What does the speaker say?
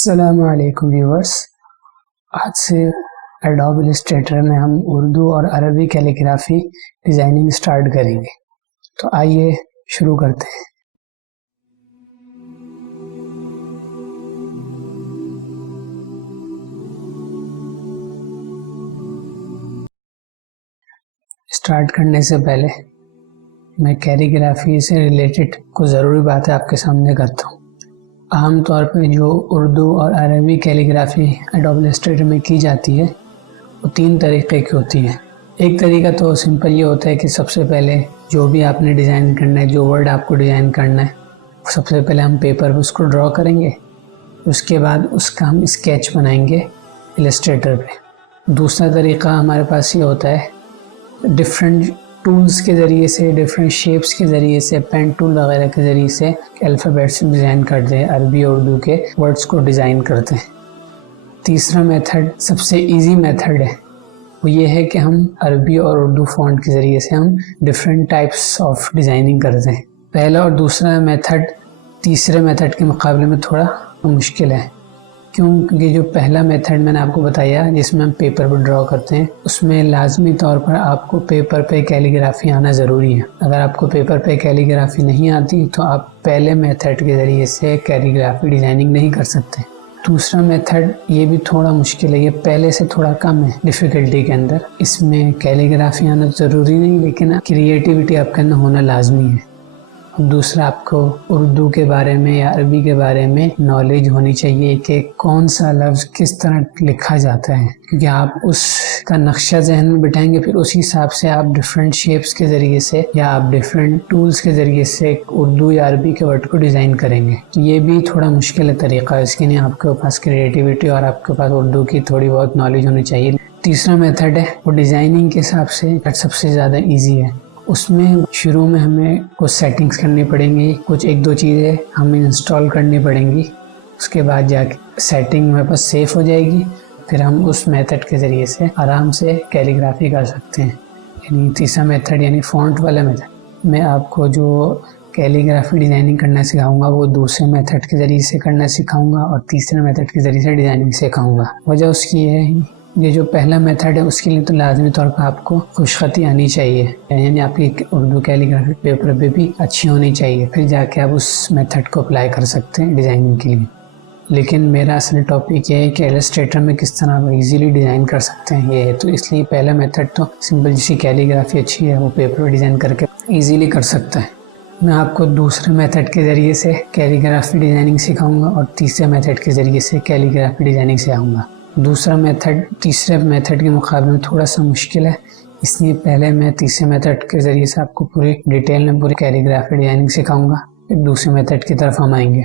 السلام علیکم ویورز، آج سے ایڈوب السٹریٹر میں ہم اردو اور عربی کیلیگرافی ڈیزائننگ سٹارٹ کریں گے۔ تو آئیے شروع کرتے ہیں۔ سٹارٹ کرنے سے پہلے میں کیلیگرافی سے ریلیٹڈ کچھ ضروری باتیں آپ کے سامنے کرتا ہوں۔ عام طور پہ جو اردو اور عربی کیلیگرافی ایڈوب السٹریٹر میں کی جاتی ہے وہ 3 طریقے کی ہوتی ہے۔ ایک طریقہ تو سمپل یہ ہوتا ہے کہ سب سے پہلے جو بھی آپ نے ڈیزائن کرنا ہے، جو ورڈ آپ کو ڈیزائن کرنا ہے، سب سے پہلے ہم پیپر پہ اس کو ڈرا کریں گے، اس کے بعد اس کا ہم اسکیچ بنائیں گے السٹریٹر پہ۔ دوسرا طریقہ ہمارے پاس یہ ہوتا ہے ڈفرینٹ ٹولز کے ذریعے سے، ڈفرینٹ شیپس کے ذریعے سے، پین ٹول وغیرہ کے ذریعے سے الفابیٹس ڈیزائن کرتے ہیں، عربی اور اردو کے ورڈز کو ڈیزائن کرتے ہیں۔ تیسرا میتھڈ سب سے ایزی میتھڈ ہے، وہ یہ ہے کہ ہم عربی اور اردو فونٹ کے ذریعے سے ہم ڈفرینٹ ٹائپس آف ڈیزائننگ کرتے ہیں۔ پہلا اور دوسرا میتھڈ تیسرے میتھڈ کے مقابلے میں تھوڑا مشکل ہے، کیونکہ جو پہلا میتھڈ میں نے آپ کو بتایا جس میں ہم پیپر پہ ڈرا کرتے ہیں، اس میں لازمی طور پر آپ کو پیپر پہ کیلیگرافی آنا ضروری ہے۔ اگر آپ کو پیپر پہ کیلیگرافی نہیں آتی تو آپ پہلے میتھڈ کے ذریعے سے کیلیگرافی ڈیزائننگ نہیں کر سکتے۔ دوسرا میتھڈ یہ بھی تھوڑا مشکل ہے، یہ پہلے سے تھوڑا کم ہے ڈیفیکلٹی کے اندر۔ اس میں کیلیگرافی آنا ضروری نہیں، لیکن کریٹیوٹی آپ کے اندر ہونا لازمی ہے۔ دوسرا آپ کو اردو کے بارے میں یا عربی کے بارے میں نالج ہونی چاہیے کہ کون سا لفظ کس طرح لکھا جاتا ہے، کیونکہ آپ اس کا نقشہ ذہن میں بٹھائیں گے، پھر اسی حساب سے آپ ڈفرینٹ شیپس کے ذریعے سے یا آپ ڈفرینٹ ٹولز کے ذریعے سے اردو یا عربی کے ورڈ کو ڈیزائن کریں گے۔ یہ بھی تھوڑا مشکل ہے طریقہ، اس کے لیے آپ کے پاس کریٹیوٹی اور آپ کے پاس اردو کی تھوڑی بہت نالج ہونی چاہیے۔ تیسرا میتھڈ ہے وہ ڈیزائننگ کے حساب سے سب سے زیادہ ایزی ہے۔ اس میں شروع میں ہمیں کچھ سیٹنگز کرنی پڑیں گی، کچھ 1-2 چیزیں ہمیں انسٹال کرنی پڑیں گی، اس کے بعد جا کے سیٹنگ ہمارے پاس سیف ہو جائے گی، پھر ہم اس میتھڈ کے ذریعے سے آرام سے کیلیگرافی کر سکتے ہیں۔ یعنی تیسرا میتھڈ یعنی فونٹ والا میتھڈ، میں آپ کو جو کیلیگرافی ڈیزائننگ کرنا سکھاؤں گا وہ دوسرے میتھڈ کے ذریعے سے کرنا سکھاؤں گا اور تیسرے میتھڈ کے ذریعے سے ڈیزائننگ سکھاؤں گا۔ وجہ اس کی ہے یہ جو پہلا میتھڈ ہے اس کے لیے تو لازمی طور پر آپ کو خوش خطی آنی چاہیے، یعنی آپ کی اردو کیلیگرافی پیپر پہ بھی اچھی ہونی چاہیے، پھر جا کے آپ اس میتھڈ کو اپلائی کر سکتے ہیں ڈیزائننگ کے لیے۔ لیکن میرا اصل ٹاپک یہ ہے کہ السٹریٹر میں کس طرح آپ ایزیلی ڈیزائن کر سکتے ہیں، یہ ہے۔ تو اس لیے پہلا میتھڈ تو سمپل، جس کی کیلیگرافی اچھی ہے وہ پیپر پہ ڈیزائن کر کے ایزیلی کر سکتا ہے۔ میں آپ کو دوسرے میتھڈ کے ذریعے سے کیلیگرافی ڈیزائننگ سکھاؤں گا اور تیسرے میتھڈ کے ذریعے سے کیلیگرافی ڈیزائننگ سکھاؤں گا۔ دوسرا میتھڈ تیسرے میتھڈ کے مقابلے میں تھوڑا سا مشکل ہے، اس لیے پہلے میں تیسرے میتھڈ کے ذریعے سے آپ کو پوری ڈیٹیل میں پوری کیلیگرافی ڈیزائننگ سکھاؤں گا، پھر دوسرے میتھڈ کی طرف ہم آئیں گے۔